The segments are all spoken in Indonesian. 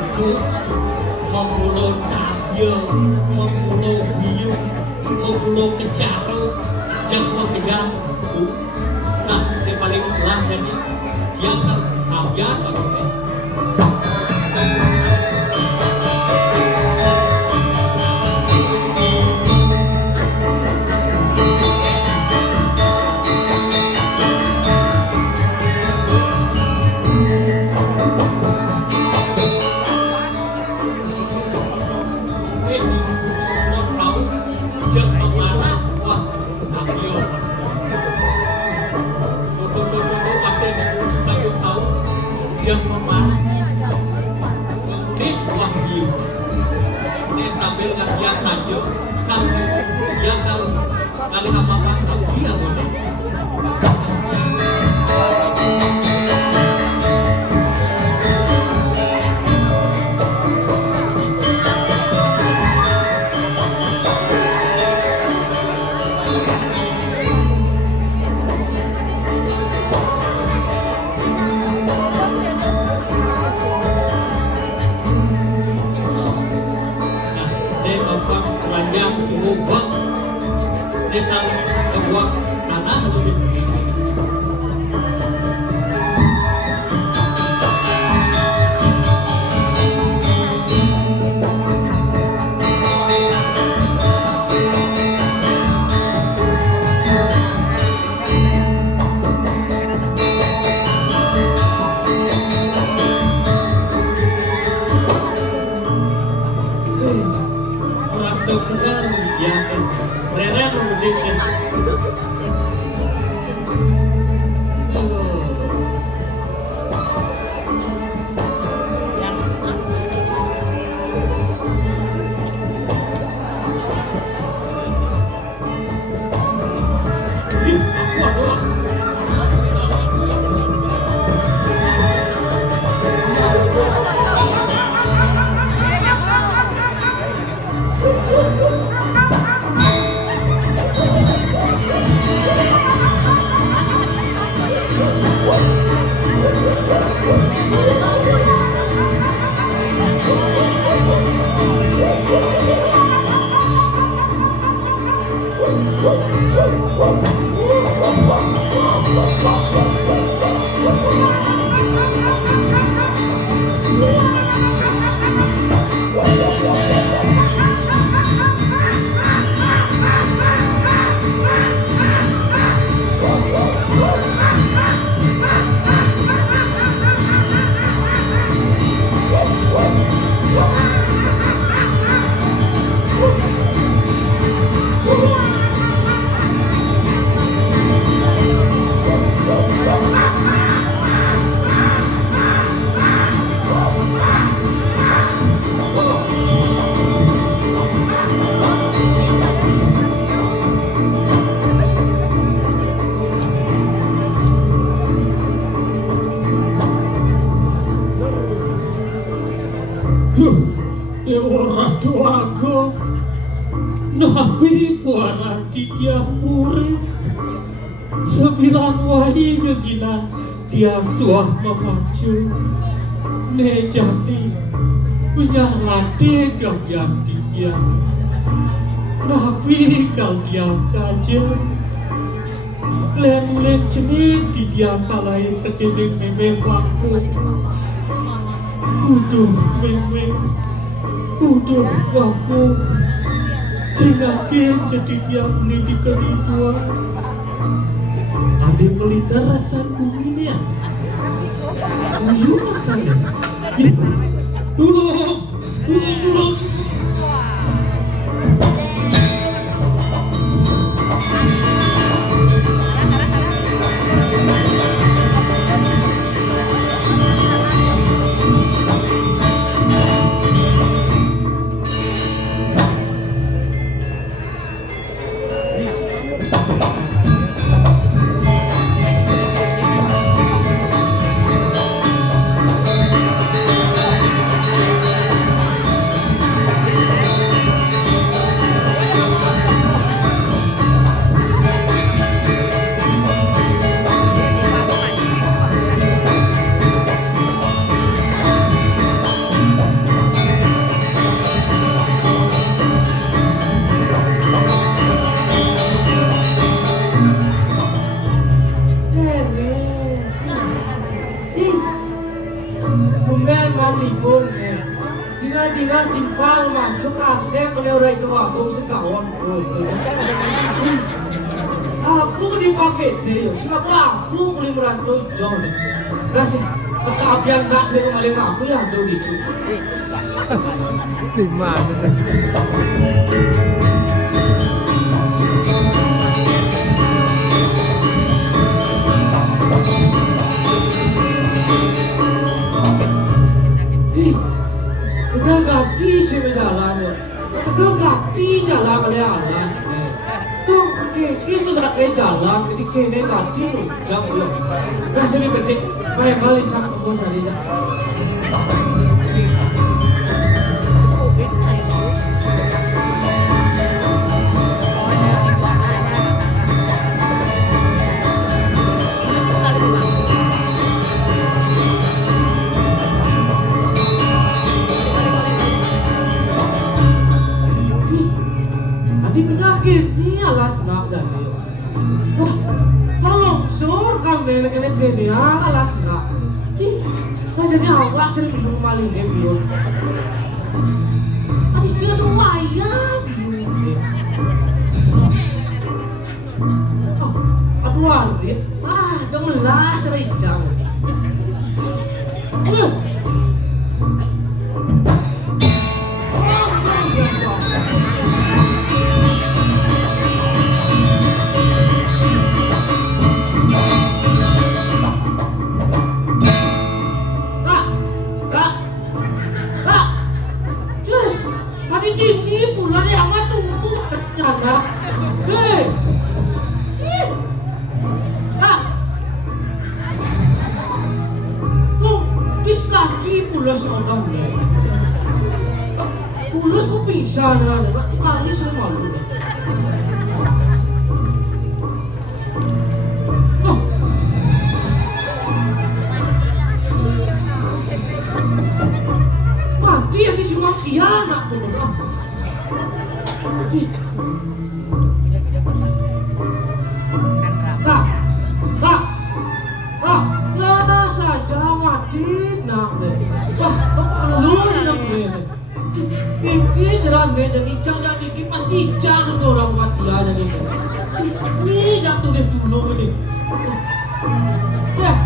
Untuk membunuh Tavio, membunuh Biu, membunuh Kejaru, jangan mengejar buku. Nah, yang paling telah jadi dia kan kawian kalau sambil nggak saja kalau kali apa dia boleh. Yang semoga kita membuat tanah lebih begini. Kenal ya kan, Reren mendidik. Orang tuaku Nabi buara dia murid 9 wahai ngeginan tiang tua memacu nejati punya latih kau yang dia Nabi kau diam kaje len jenis di dia kalai terkini memang waktu udah memang udah waktu Cinakin jadi dia pendidikan itu ada melita rasa kuminya uyuh saya dulu Tinggal timpal masuk ada oleh orang itu aku sekawan. Aku di pakai dia, sebab aku boleh merantau jauh. Rasih, kesabian tak sering paling aku yang ada itu. Di mana? Udah ganti sih berjalan ya. Udah ganti jalan oleh Allah. Tuh, kita sudah jalan, jadi kene ganti jangan ya. Kasih ni betul, baik balik cakap kau tadi dah. Nanti penyakit ni alas nak dah ni. Wah, tolong sur kau ni alas nak. Dah jadi awak sering minum maling ni biar. Adi siapa tu ayam? Aduh ni, jangan lah sericang. Ini pula dia amat tunggu kerjanya. Hei, tuh diskaki pula seorang ni. Pula kau pingsan ada, kali saya malu. Mati yang di semua khianat tu. Ya saja mati nak deh. Lu nak deh. Ini jalan deh dan icang jadi pasti icang tu orang mati ada ni. Ini jatuh deh dulu ni. Deh,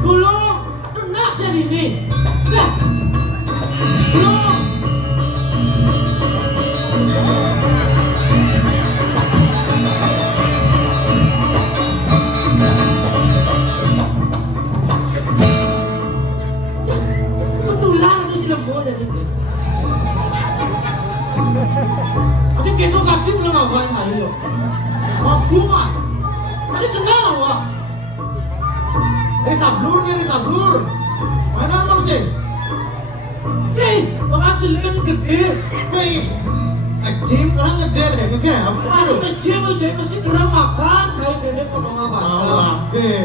dulu tenang saya ni. Deh, dulu. Ada kena ganti belum awak saya. Mampu mah. Ada kenal awak. Ni sablur. Mana mau je? Hei, orang selain gede. Hei, kecil orang gede deh, kecil. Apa tu? Kecil mesti kurang makan. Saya gede potong apa? Hei,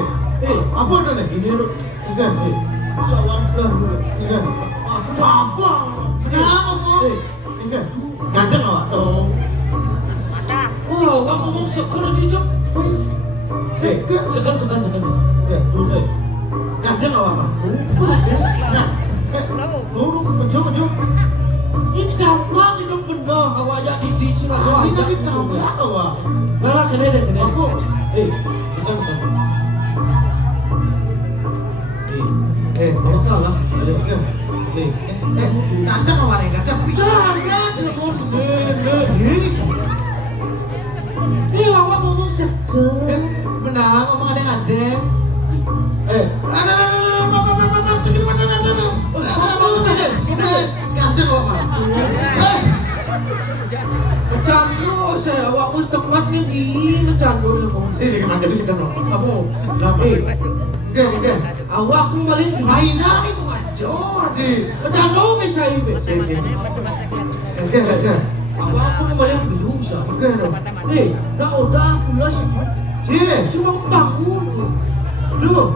apa tu ni? Ini tu, sudah. Sawang ker. Sudah. Apa? Kenapa? Hei. Ganteng awak tu. Oh, awak ngomong seker ni tu. Seker. Ya, dulu. Ganteng awak. Nah, jom. Ini gampang itu benar. Awak jadi di sini. Ini tapi gampang awak. Nah, kena. Aku. Bukan. Awak kalah. Ada. Ganteng awak ni, ganteng. Jangan telepon. Ini awak ngomong seker. Benar, ngomong ada-ada. Ganteng awak. Candu saya awak pun tempat ni di candu ni. Sini ke mana sini kamu? Kamu. Oke. Awak pun paling main dah itu aja. Di. Candu ke cai be. Oke. Awak pun paling duduk sah. Oke. Dah udah pula sini. Cuma bangun. Duh.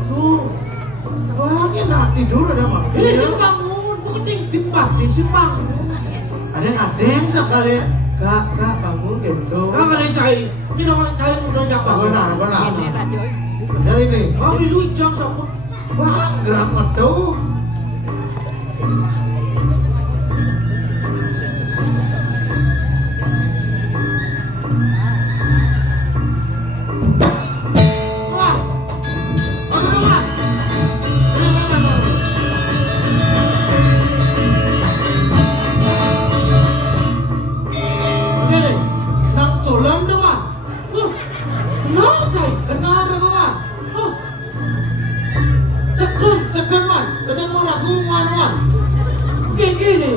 Wah, ini nak tidur ada mak. Ini si bangun, bukan di mati si bangun. Ada sekali kak bangun gitu. Kak ada cai, ini orang cai mudah dapat. Benar. Dari ini. Oh, itu jam siapa? Wah, gerak matu.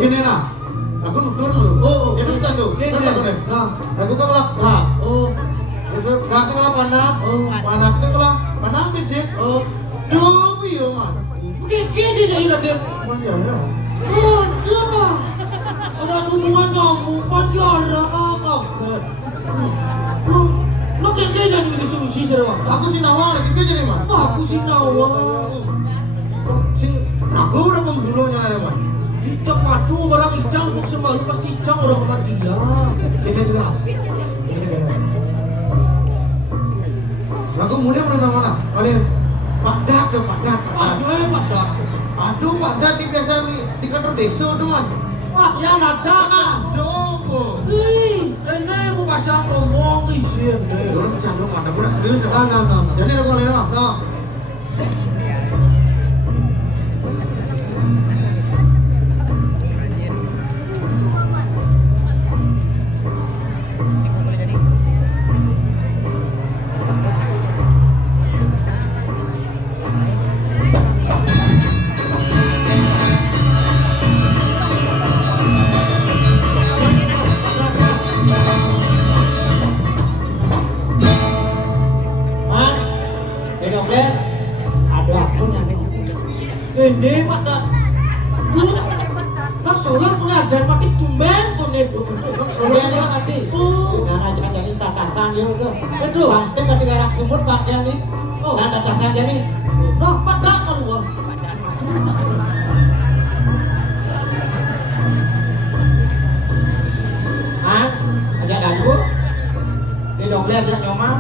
gini nah. Aku nonton dulu. Oh, itu kan tuh. Aku kan lah. Oh. Itu kan lah panak. Oh, panak itu lah. Panak bisik. Oh. Duh, iya mah. Mungkin dia jadi dia. Mana ya? Oh, dia mah. Ada hubungan kamu, pasti ada apa? Lo kayak jadi bikin solusi dari waktu. Aku sih nawang lagi jadi mah. Aku sih nawang. Aku udah pembunuhnya ya mah. Icang madu barang Icang untuk semalu pasti Icang udah kematian. Ini juga. Aku mulai mana mana? Kalian Padat tuh Padat. Aduh Padat di biasa di kantor desa tuh man. Wah ya ada kan? Aduh. Ini aku pasang ngomong isi. Lu bercanda ada pun serius. Nah. Jadi aku mulai nah. Ini macam nak suruh pengadaan mati tumben pun itu. Suruhnya mati. Nah, aja jadi tatasan yo tuh. Betul. Pasti ketika sumur pakaian nih. Nah, tatasan jadi. Nah, padat kan gua. Aja dulu. Di dompet aja nyomang.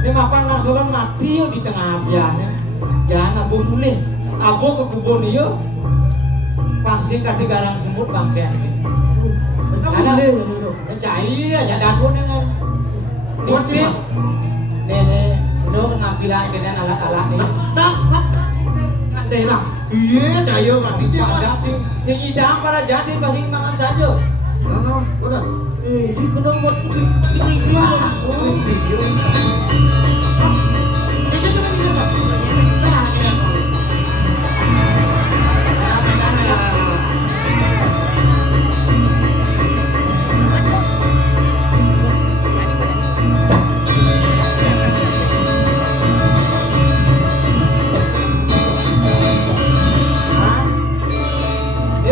Ini mapan langsung mati yo di tengah abiannya. Jangan aku mulai. Aku ke kubur nih yo, pasti kasih garang semut bangke. Karena percaya aja dapur nih kan. Ini, udah ngambilan dengan alat-alat ini. Ada lah. Iya, cayo kan. Ada sing idam para jadi pasti makan saja. Udah. Ini kena buat ini.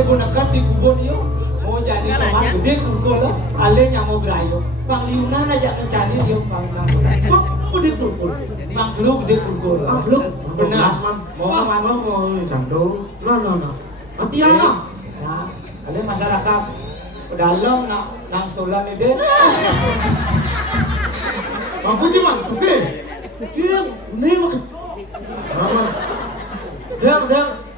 Gunakan di kubur yo, mau jadi kamar gede kubur lo, alenya mau berayo, bang liunan aja mencari yo bang gede kubur, bang lu gede kubur, lu benar, mau jantung, no, nanti ya nah, ada masyarakat dalam nang solan ini, mampu cuma, oke, ini mah, dang.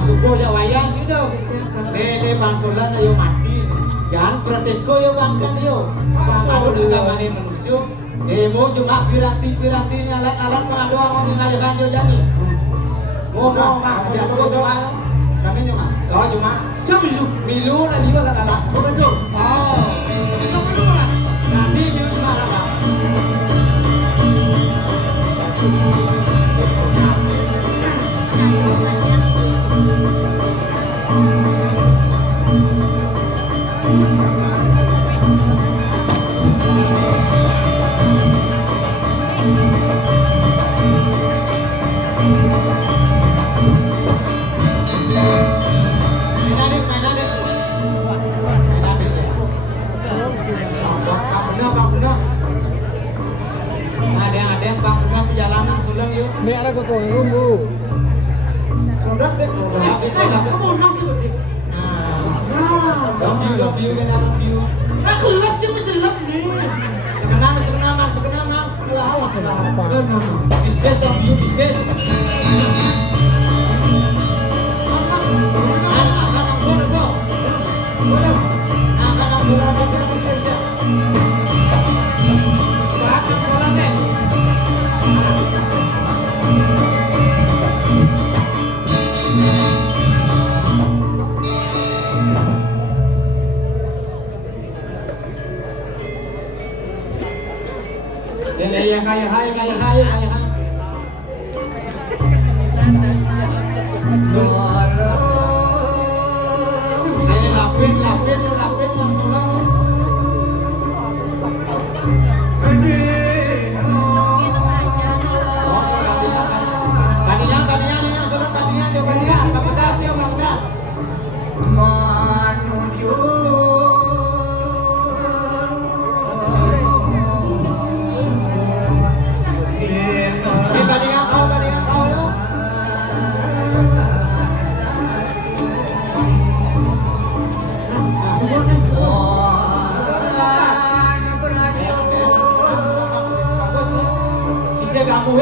Subuh ya wayang sudah. Lele bangsolan ayo mati. Jangan prateko yo bangkan yo. Kalau di kamane manusia, mau cuma piranti ini alat-alat pengaduan mau ngajakan yo jani. Mau jatuh doa. Kami cuma. Oh cuma. Milu na liwa kata. Bukan jo. Oh. Nanti milu cuma apa? Ini ada ke kau dulu. Udah deh. Kamu nasi berdek. Nah, love you, I love you. Nakelap siya majalap nih. Sekenaman. Lawak na. Bisges, love you, bisges. Akan ang bola, bro. Bola. Akan ang bola, bro. Akan ang bola, bro. Ya, kaya hai. Saya lapin langsung lah. Sisi kamu,